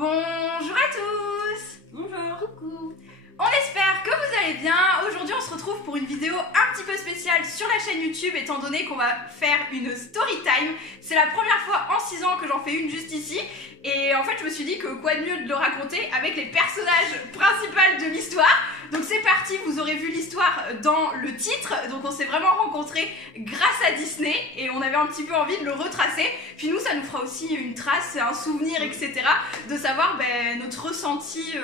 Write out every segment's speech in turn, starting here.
Bonjour à tous. Bonjour. Coucou. On espère que vous allez bien. Aujourd'hui on se retrouve pour une vidéo un petit peu spéciale sur la chaîne YouTube étant donné qu'on va faire une story time. C'est la première fois en 6 ans que j'en fais une juste ici. Et en fait je me suis dit que quoi de mieux de le raconter avec les personnages principaux de l'histoire. Donc c'est parti, vous aurez vu l'histoire dans le titre. Donc on s'est vraiment rencontrés grâce à Disney et on avait un petit peu envie de le retracer. Puis nous ça nous fera aussi une trace, un souvenir, etc. de savoir notre ressenti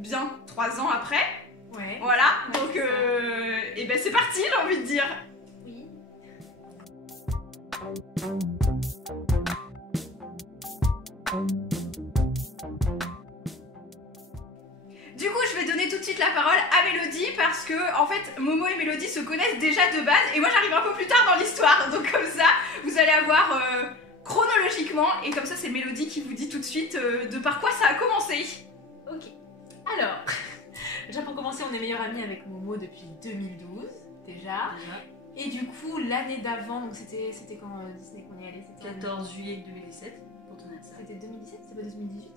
bien 3 ans après. Ouais. Voilà, donc et c'est parti, j'ai envie de dire. Oui. Du coup, je vais donner tout de suite la parole à Mélodie parce que, en fait, Momo et Mélodie se connaissent déjà de base et moi j'arrive un peu plus tard dans l'histoire. Donc comme ça, vous allez avoir chronologiquement et comme ça c'est Mélodie qui vous dit tout de suite de par quoi ça a commencé. Ok. Alors, déjà pour commencer, on est meilleurs amis avec Momo depuis 2012 déjà. Et du coup, l'année d'avant, donc c'était quand Disney qu'on y allait, c'était 14 juillet 2017 pour ton anniversaire. C'était 2017, c'était pas 2018?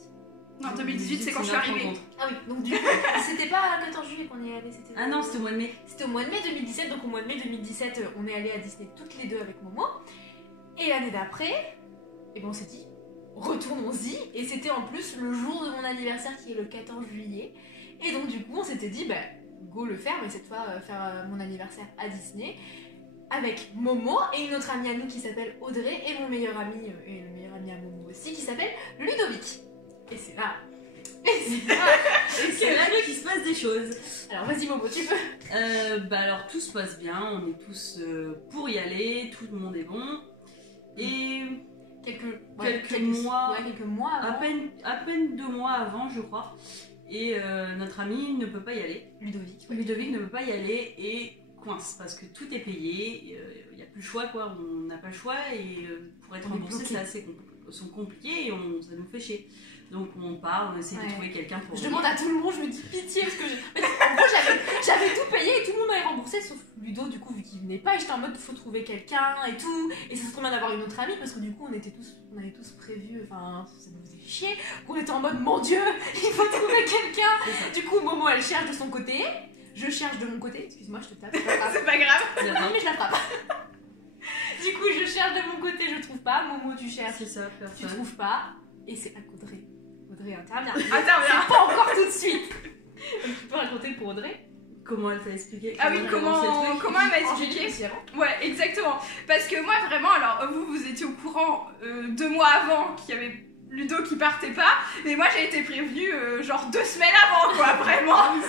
Non, 2018 c'est quand je suis arrivée. Ah oui, donc du coup, c'était pas le 14 juillet qu'on y est allé, c'était... Ah non, c'était au mois de mai. C'était au mois de mai 2017, donc au mois de mai 2017, on est allé à Disney toutes les deux avec Momo. Et l'année d'après, on s'est dit, retournons-y. Et c'était en plus le jour de mon anniversaire qui est le 14 juillet. Et donc du coup, on s'était dit, go le faire, mais cette fois faire mon anniversaire à Disney. Avec Momo et une autre amie à nous qui s'appelle Audrey et mon meilleur ami, et le meilleur ami à Momo aussi, qui s'appelle Ludovic. Et c'est là. C'est là qu'il se passe des choses. Alors vas-y Momo, tu peux. Alors tout se passe bien, on est tous pour y aller, tout le monde est bon. Et quelques mois avant. À peine 2 mois avant, je crois. Et notre ami ne peut pas y aller. Ludovic Ludovic ne peut pas y aller et coince parce que tout est payé. Il n'y a plus le choix, quoi. On n'a pas le choix et pour être remboursé, c'est assez compliqué et ça nous fait chier. Donc on part, on essaie de trouver quelqu'un pour... Je demande à tout le monde, je me dis pitié parce que en gros j'avais tout payé et tout le monde m'avait remboursé sauf Ludo du coup vu qu'il venait pas et j'étais en mode faut trouver quelqu'un et tout et ça serait trop bien d'avoir une autre amie parce que du coup on avait tous prévu, enfin ça nous faisait chier, on était en mode mon dieu il faut trouver quelqu'un. Du coup Momo elle cherche de son côté, je cherche de mon côté, excuse-moi je te tape. C'est pas grave. Non mais je la frappe. Du coup je cherche de mon côté, je trouve pas, Momo tu cherches, c'est ça, tu trouves pas et c'est à Audrey. Audrey intervient. Intervient. Pas encore tout de suite. Tu peux raconter pour Audrey comment elle t'a expliqué? Ah oui, comment elle m'a expliqué? Ouais, exactement. Parce que moi, vraiment, alors vous étiez au courant 2 mois avant qu'il y avait Ludo qui partait pas, mais moi j'ai été prévenue genre 2 semaines avant, quoi, vraiment. Ah oui,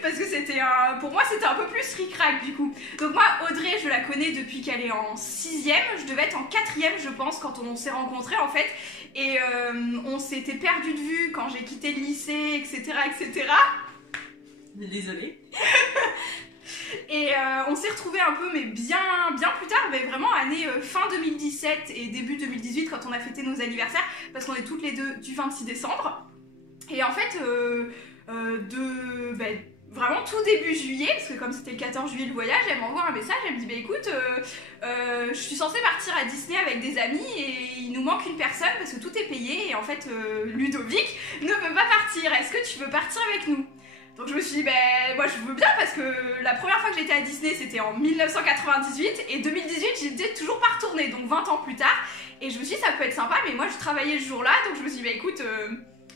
parce que c'était pour moi c'était un peu plus ric-rac du coup. Donc moi, Audrey, je la connais depuis qu'elle est en 6ème, je devais être en 4ème, je pense, quand on s'est rencontrés en fait. Et on s'était perdu de vue quand j'ai quitté le lycée, etc. etc. Désolée. Et on s'est retrouvés un peu, mais bien plus tard, mais vraiment année fin 2017 et début 2018 quand on a fêté nos anniversaires, parce qu'on est toutes les deux du 26 décembre. Et en fait, vraiment tout début juillet, parce que comme c'était le 14 juillet le voyage, elle m'envoie un message, elle me dit écoute, je suis censée partir à Disney avec des amis et il nous manque une personne parce que tout est payé et en fait Ludovic ne peut pas partir, est-ce que tu veux partir avec nous? Donc je me suis dit moi je veux bien parce que la première fois que j'étais à Disney c'était en 1998 et 2018 j'étais toujours pas retournée, donc 20 ans plus tard, et je me suis dit ça peut être sympa, mais moi je travaillais ce jour-là, donc je me suis dit écoute,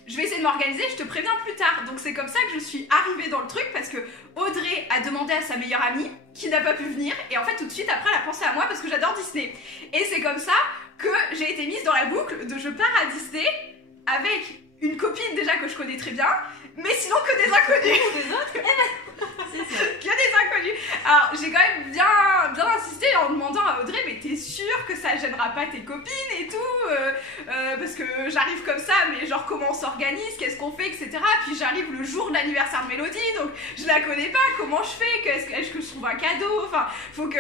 je vais essayer de m'organiser, je te préviens plus tard. Donc c'est comme ça que je suis arrivée dans le truc parce que Audrey a demandé à sa meilleure amie qui n'a pas pu venir et en fait tout de suite après elle a pensé à moi parce que j'adore Disney. Et c'est comme ça que j'ai été mise dans la boucle de je pars à Disney avec une copine déjà que je connais très bien, mais sinon que des inconnus. Des autres. C'est ça. Que des inconnus. Alors j'ai quand même bien insisté en demandant à Audrey mais t'es sûre que ça gênera pas tes copines et tout parce que j'arrive comme ça, mais genre comment on s'organise, qu'est-ce qu'on fait, etc. Puis j'arrive le jour de l'anniversaire de Mélodie, donc je la connais pas, comment je fais, est-ce que je trouve un cadeau, enfin faut que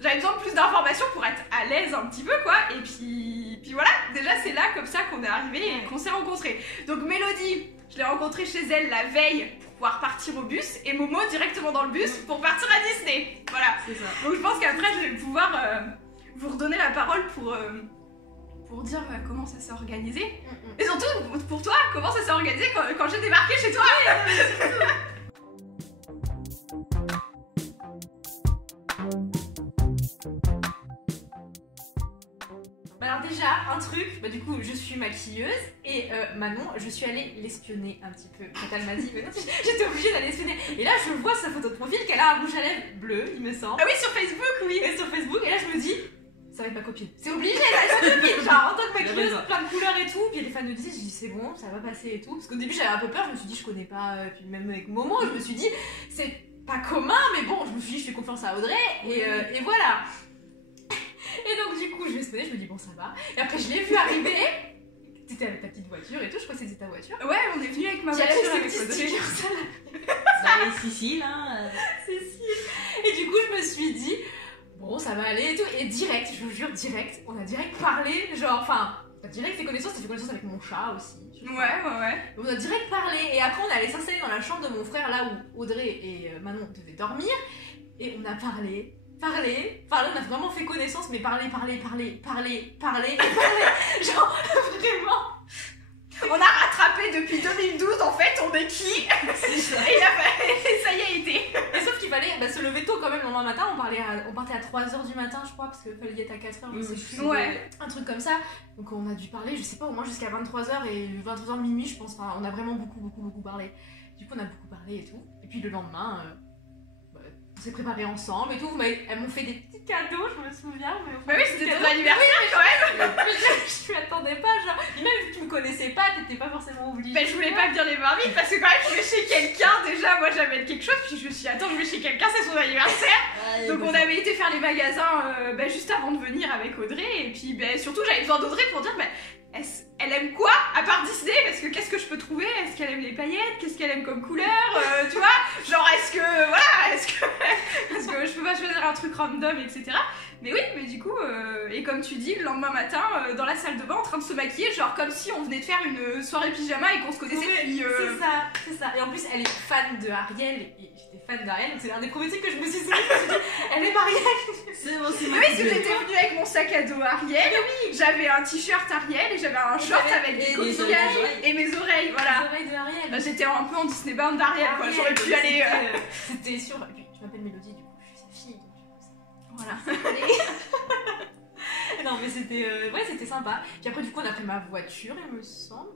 j'avais besoin de plus d'informations pour être à l'aise un petit peu quoi. Et puis voilà, déjà c'est là comme ça qu'on est arrivé et qu'on s'est rencontrés. Donc Mélodie, je l'ai rencontrée chez elle la veille pour pouvoir partir au bus et Momo directement dans le bus pour partir à Disney. Voilà. C'est ça. Donc je pense qu'après je vais pouvoir vous redonner la parole pour pour dire comment ça s'est organisé. Et surtout, pour toi, comment ça s'est organisé quand j'ai débarqué chez toi. Alors déjà, un truc, du coup je suis maquilleuse et Manon, je suis allée l'espionner un petit peu. Quand elle m'a dit, mais non, j'étais obligée d'aller l'espionner. Et là je vois sa photo de profil qu'elle a un rouge à lèvres bleu, il me semble. Ah oui, sur Facebook, oui. Et sur Facebook, et là je me dis, ça va être ma copine. C'est obligé, là, c'est ma copine. Genre en tant que maquilleuse, plein de couleurs et tout. Puis les fans me disaient, je dis c'est bon, ça va passer et tout. Parce qu'au début j'avais un peu peur, je me suis dit, je connais pas. Puis même avec Momo, je me suis dit, c'est pas commun, mais bon, je me suis dit, je fais confiance à Audrey. Et voilà. Et donc du coup je vais sonner, je me dis bon ça va. Et après je l'ai vu arriver. T'étais avec ta petite voiture et tout, je crois que c'était ta voiture. Ouais, on est venu avec ma voiture avec Audrey. Cécile, hein. Cécile. Et du coup je me suis dit bon ça va aller et tout. Et direct, je vous jure direct, on a direct parlé, genre enfin direct fait connaissance, t'as fait connaissance avec mon chat aussi. Ouais. On a direct parlé et après on allait s'installer dans la chambre de mon frère là où Audrey et Manon devaient dormir. Et on a parlé, on a vraiment fait connaissance, mais parler. Genre, vraiment. On a rattrapé depuis 2012, en fait, on est qui. C'est ça. Et ça y a été. Et sauf qu'il fallait se lever tôt quand même le lendemain matin, on partait à 3h du matin, je crois, parce qu'il fallait y être à 4h, je sais plus. Ouais. Un truc comme ça. Donc on a dû parler, je sais pas, au moins jusqu'à 23h et 23h minuit, je pense. Enfin, on a vraiment beaucoup parlé. Du coup, on a beaucoup parlé et tout. Et puis le lendemain... on s'est préparés ensemble et tout, elles m'ont fait des petits cadeaux, je me souviens. Mais oui, c'était ton anniversaire quand même. Je m'y attendais pas, genre. Et même si tu me connaissais pas, t'étais pas forcément obligée. Ben je voulais pas venir les voir vite parce que quand même je vais chez quelqu'un, déjà moi j'amène quelque chose, puis je me suis dit attends, je vais chez quelqu'un, c'est son anniversaire. Donc on avait été faire les magasins juste avant de venir avec Audrey, et puis surtout j'avais besoin d'Audrey pour dire elle aime quoi à part Disney, parce que qu'est-ce que je peux trouver, est-ce qu'elle aime les paillettes, qu'est-ce qu'elle aime comme couleur, tu vois, genre est-ce que je peux pas choisir un truc random, etc. Mais oui, mais du coup, et comme tu dis, le lendemain matin, dans la salle de bain, en train de se maquiller, genre comme si on venait de faire une soirée pyjama et qu'on se connaissait depuis... C'est ça. Et en plus, elle est fan de Ariel, et j'étais fan d'Ariel, donc c'est un des premiers trucs que je me suis dit, elle est Ariel. C'est bon, c'est oui, parce que j'étais venue avec mon sac à dos Ariel, j'avais un t-shirt Ariel et j'avais un short avec des coquillages et mes oreilles, voilà. Les oreilles de Ariel. Bah, j'étais un peu en Disney Bound d'Ariel, quoi, j'aurais pu aller... C'était sûr, et puis je m'appelle Mélodie, du coup, je suis sa fille, donc du coup, voilà. Non mais c'était sympa. Puis après du coup on a pris ma voiture il me semble.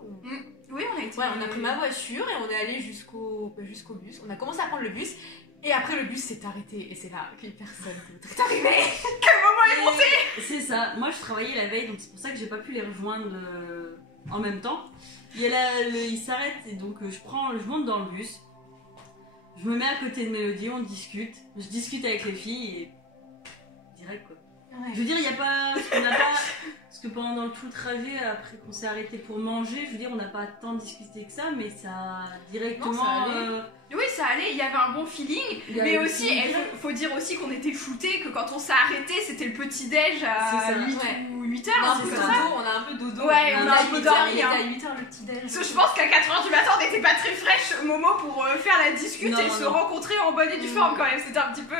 Oui on a été... Ouais, on a pris ma voiture et on est allé jusqu'au bus. On a commencé à prendre le bus et après le bus s'est arrêté et c'est là que personne est arrivé. Quel moment est monté. C'est ça, moi je travaillais la veille donc c'est pour ça que j'ai pas pu les rejoindre en même temps. Il s'arrête et donc je monte dans le bus. Je me mets à côté de Mélodie, on discute. Je discute avec les filles et direct quoi. Ouais. Je veux dire, il n'y a pas. Parce que pendant tout le trajet, après qu'on s'est arrêté pour manger, je veux dire, on n'a pas tant discuté que ça, mais ça directement. Non, ça allait. Oui, ça allait, il y avait un bon feeling, mais aussi, il faut dire aussi qu'on était floutés, que quand on s'est arrêté, c'était le petit-déj à 8h. On a un peu dodo. Ouais, on a un peu dormi. Il était à 8h le petit-déj. Je pense qu'à 4h du matin, on n'était pas très fraîche, Momo, pour faire la discute et se rencontrer en bonne et due forme quand même. C'était un petit peu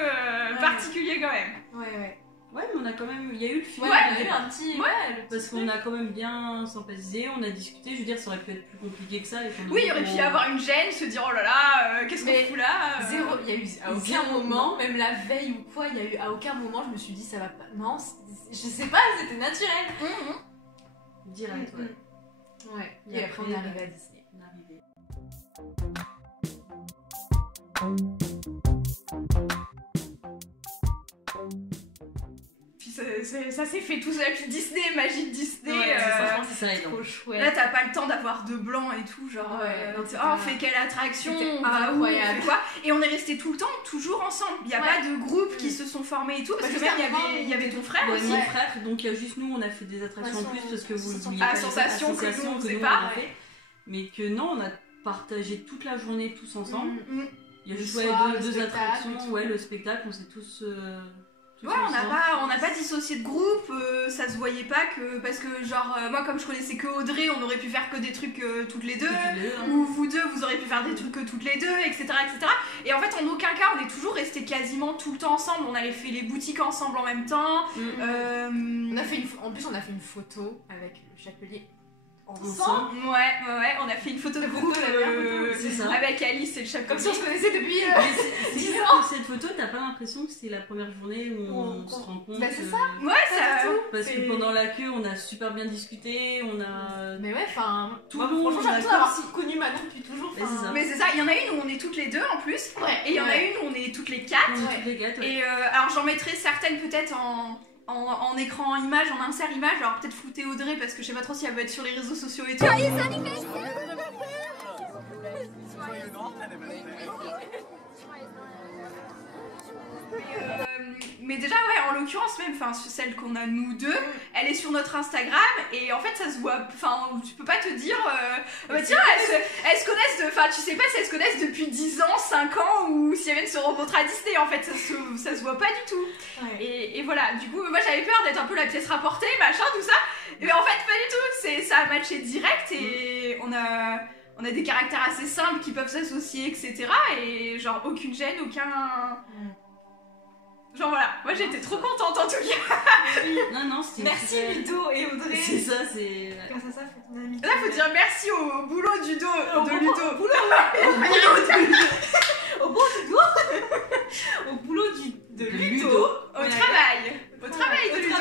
particulier quand même. Ouais. Ouais, mais on a quand même. Il y a eu le film. Ouais, il y a eu un petit. Ouais, parce qu'on a quand même bien sympathisé, on a discuté. Je veux dire, ça aurait pu être plus compliqué que ça. Oui, il aurait pu y avoir une gêne, se dire oh là là, qu'est-ce qu'on fout là Zéro. Il y a eu à aucun moment, même la veille ou quoi, il y a eu à aucun moment, je me suis dit ça va pas. Non, je sais pas, c'était naturel. Direct, ouais. Ouais, et après on est arrivé à Disney. On est arrivé. Ça s'est fait tout seul, puis Disney, magie de Disney. Ouais, franchement, c'est ça, trop chouette. Là, t'as pas le temps d'avoir de blanc et tout, genre, on fait quelle attraction, incroyable. quoi. Et on est resté tout le temps, toujours ensemble. Il y a pas de groupes qui se sont formés et tout, parce que même il y avait ton frère aussi. Mon frère, donc il y a juste nous, on a fait des attractions en plus parce que vous le vouliez pas. Association que nous, on sait pas. Mais que non, on a partagé toute la journée tous ensemble. Il y a juste deux attractions, le spectacle, on s'est tous. Ouais, on n'a pas dissocié de groupe, ça se voyait pas que. Parce que, genre, moi, comme je connaissais que Audrey, on aurait pu faire que des trucs toutes les deux, ou vous deux, vous auriez pu faire des trucs que toutes les deux, etc., etc. Et en fait, en aucun cas, on est toujours restés quasiment tout le temps ensemble. On avait fait les boutiques ensemble en même temps. En plus, on a fait une photo avec le chapelier. Ensemble. Ouais, on a fait une photo de groupe avec Alice et le chapelier. Comme si on se connaissait depuis 10 ans. ans. Cette photo, t'as pas l'impression que c'est la première journée où on se rend compte. Bah, c'est ça. Ouais, ça. Parce que pendant la queue, on a super bien discuté, on a. Mais ouais, enfin. Tout le monde. Franchement, j'ai l'impression d'avoir connu Manon depuis toujours. Mais c'est ça. Il y en a une où on est toutes les deux en plus. Ouais. Et il y en a une où on est toutes les quatre. Et alors, j'en mettrai certaines peut-être en écran image, en insert image, alors peut-être flouter Audrey parce que je sais pas trop si elle va être sur les réseaux sociaux et tout. Mais déjà en l'occurrence même, celle qu'on a nous deux, elle est sur notre Instagram et en fait ça se voit, tu peux pas te dire tiens elles se connaissent tu sais pas si elles se connaissent depuis 10 ans, 5 ans ou si elles viennent se rencontrer à Disney, en fait ça se voit pas du tout. Et voilà, du coup moi j'avais peur d'être un peu la pièce rapportée, machin, tout ça, mais en fait pas du tout, ça a matché direct et on a des caractères assez simples qui peuvent s'associer, etc. Et genre aucune gêne, aucun... Genre voilà, moi j'étais trop contente en tout cas. Non, c'était... Merci Ludo et Audrey. C'est ça, c'est... Grâce à ça, fait ton amitié. Là faut dire merci au boulot du dos de Ludo. Au boulot de Ludo. Au travail de Ludo,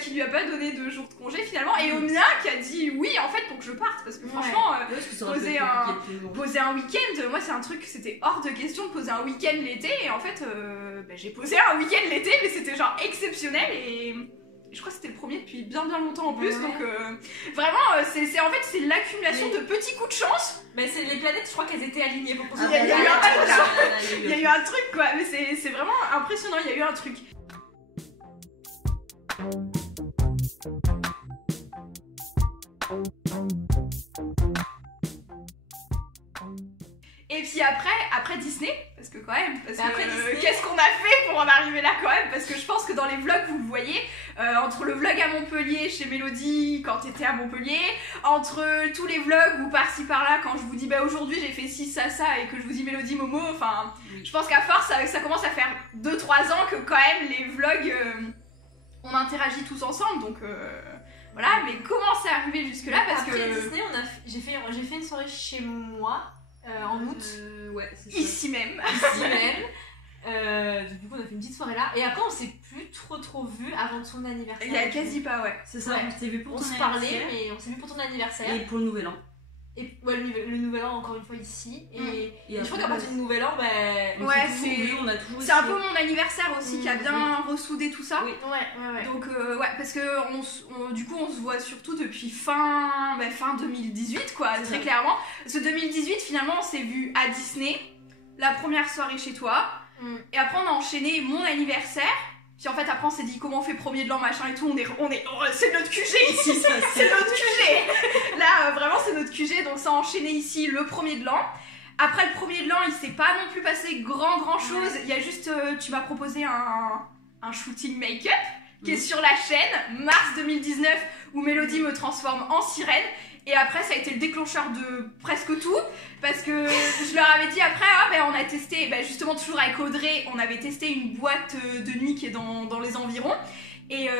qui lui a pas donné de jour de congé finalement, et au mien qui a dit oui en fait pour que je parte, parce que franchement poser un week-end, moi c'est un truc, c'était hors de question de poser un week-end l'été, et en fait j'ai posé un week-end l'été, mais c'était genre exceptionnel, et je crois que c'était le premier depuis bien longtemps en plus, donc vraiment c'est l'accumulation de petits coups de chance. Mais c'est les planètes, je crois qu'elles étaient alignées pour poser. Il y a eu un truc quoi, mais c'est vraiment impressionnant, il y a eu un truc. Et puis après Disney, parce que quand même, qu'est-ce qu'on a fait pour en arriver là quand même, parce que je pense que dans les vlogs vous le voyez, entre le vlog à Montpellier chez Mélodie quand t'étais à Montpellier, entre tous les vlogs ou par-ci par-là quand je vous dis aujourd'hui j'ai fait ci ça et que je vous dis Mélodie Momo, je pense qu'à force ça commence à faire 2-3 ans que quand même les vlogs on interagit tous ensemble, donc voilà. Mais comment c'est arrivé jusque là, parce après que Disney j'ai fait une soirée chez moi en août, c'est ça. ici même. Du coup on a fait une petite soirée là, et après on s'est plus trop vu avant son anniversaire. Il y a quasi pas, c'est ça, on s'est vu pour ton anniversaire. On se parlait, mais on s'est vu pour ton anniversaire. Et pour le nouvel an. Et le nouvel an encore une fois ici, et je crois qu'à partir du nouvel an c'est un peu mon anniversaire aussi qui a bien ressoudé tout ça. Donc parce que du coup on se voit surtout depuis fin 2018 quoi, très clairement. Parce que 2018 finalement on s'est vu à Disney, la première soirée chez toi, et après on a enchaîné mon anniversaire. Puis en fait après on s'est dit comment on fait premier de l'an machin et tout, c'est notre QG ici, c'est notre QG. Là vraiment c'est notre QG, donc ça a enchaîné ici le premier de l'an. Après le premier de l'an il s'est pas non plus passé grand chose, il y a juste tu m'as proposé un shooting make-up qui est sur la chaîne, mars 2019, où Mélodie me transforme en sirène. Et après ça a été le déclencheur de presque tout, parce que je leur avais dit après on a testé, justement toujours avec Audrey, on avait testé une boîte de nuit qui est dans les environs, et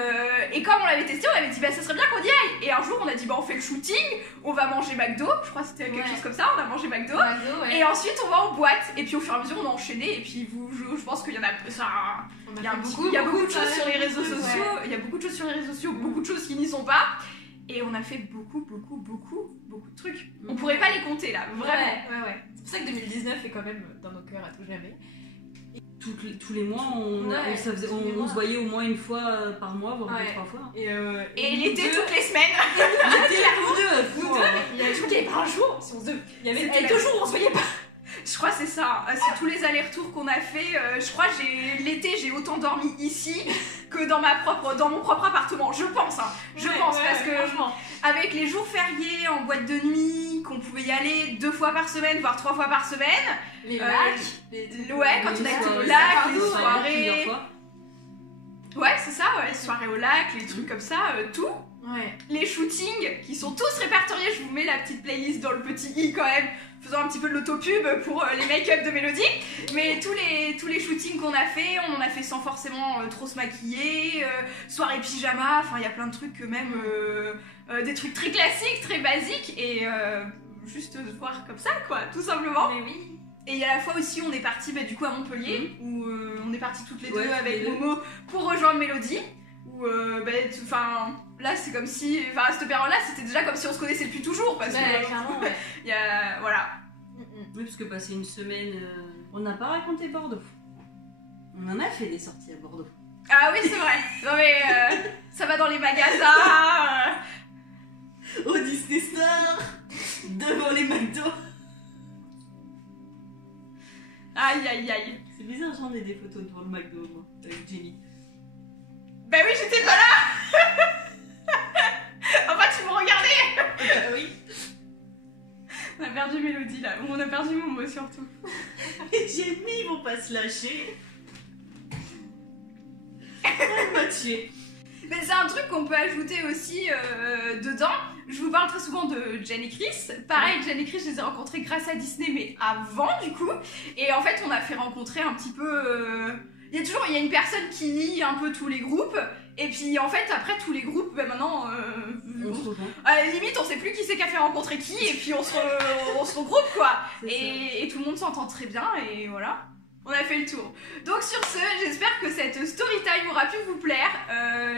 comme on l'avait testé, on avait dit ça serait bien qu'on y aille, et un jour on a dit on fait le shooting, on va manger McDo, je crois que c'était quelque chose comme ça, on a mangé McDo, et ensuite on va en boîte, et puis au fur et à mesure on a enchaîné, et puis je pense qu'il y en a il y a beaucoup de choses sur les réseaux sociaux, il y a beaucoup de choses sur les réseaux sociaux, beaucoup de choses qui n'y sont pas. Et on a fait beaucoup de trucs. On pourrait pas les compter là, vraiment. C'est pour ça que 2019 est quand même dans nos cœurs à tout jamais. Tous les mois, on se voyait au moins une fois par mois, voire 2-3 fois. Et l'été toutes les semaines. L'été tous deux. Il y avait pas un jour, il y avait 2 jours où on se voyait pas. Je crois que c'est ça, c'est tous les allers-retours qu'on a fait. Je crois que l'été j'ai autant dormi ici que dans mon propre appartement. Je pense, parce que avec les jours fériés en boîte de nuit, qu'on pouvait y aller 2 fois par semaine, voire 3 fois par semaine. Les lacs, quand on a été au lac, les soirées. soirées au lac, les trucs comme ça, tout. Ouais. Les shootings qui sont tous répertoriés, je vous mets la petite playlist dans le petit i quand même, faisant un petit peu de l'autopub pour les make-up de Mélodie. Mais tous les shootings qu'on a fait, on en a fait sans forcément trop se maquiller, soirée pyjama, enfin il y a plein de trucs même, des trucs très classiques, très basiques, et juste se voir comme ça quoi, tout simplement. Mais oui. Et il y a la fois aussi où on est parti du coup à Montpellier, où on est partis toutes les deux avec Momo pour rejoindre Mélodie. Où là c'est comme si, à cette période là c'était déjà comme si on se connaissait depuis toujours parce que clairement, y a, voilà. Oui, parce que passer une semaine, on n'a pas raconté Bordeaux. On en a fait des sorties à Bordeaux. Ah oui c'est vrai. Non mais ça va dans les magasins. Au Disney Store, devant les McDo. Aïe aïe aïe. C'est bizarre, j'en ai des photos devant le McDo moi, avec Jenny. Bah oui, j'étais pas là. Enfin, tu me regardais. Oui. On a perdu Mélodie là, on a perdu Momo surtout. Les Jenny vont pas se lâcher. Elle m'a tué. Mais c'est un truc qu'on peut ajouter aussi dedans. Je vous parle très souvent de Jen et Chris. Pareil, Jen et Chris, je les ai rencontrés grâce à Disney, mais avant du coup. Et en fait, on a fait rencontrer un petit peu... Il y a une personne qui lie un peu tous les groupes, et puis en fait après tous les groupes, maintenant limite on sait plus qui c'est qui a fait rencontrer qui, et puis on se regroupe quoi, et tout le monde s'entend très bien, et voilà, on a fait le tour. Donc sur ce, j'espère que cette story time aura pu vous plaire,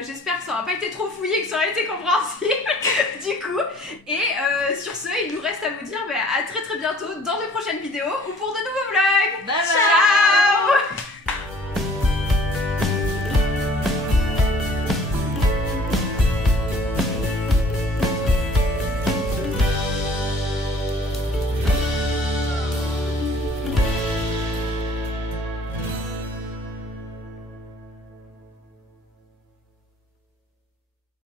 j'espère que ça aura pas été trop fouillé et que ça aura été compréhensible du coup, et sur ce, il nous reste à vous dire à très très bientôt dans de prochaines vidéos ou pour de nouveaux vlogs. Bye bye. Ciao.